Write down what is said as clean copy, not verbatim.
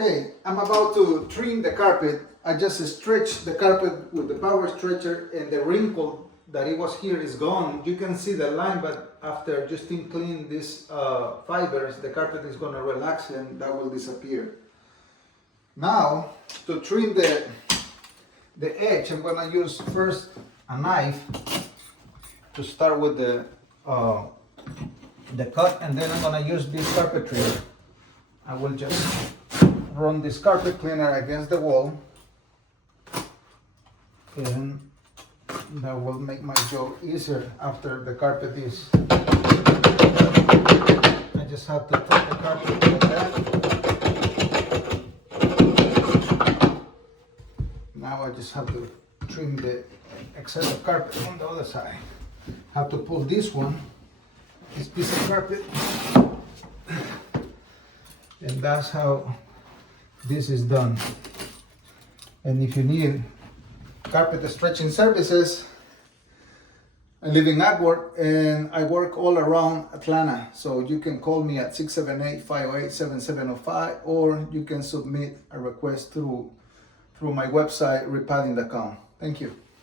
Okay, I'm about to trim the carpet. I just stretched the carpet with the power stretcher, and the wrinkle that it was here is gone. You can see the line, but after just clean these fibers, the carpet is gonna relax and that will disappear. Now, to trim the edge, I'm gonna use first a knife to start with the cut, and then I'm gonna use this carpet trimmer. I will just run this carpet cleaner against the wall, and that will make my job easier after the carpet is. I just have to take the carpet like that. Now I just have to trim the excess of carpet on the other side. Have to pull this piece of carpet, and that's how this is done. And if you need carpet stretching services, I live in Acworth and I work all around Atlanta, so you can call me at 678-508-7705, or you can submit a request through my website repadding.com. Thank you.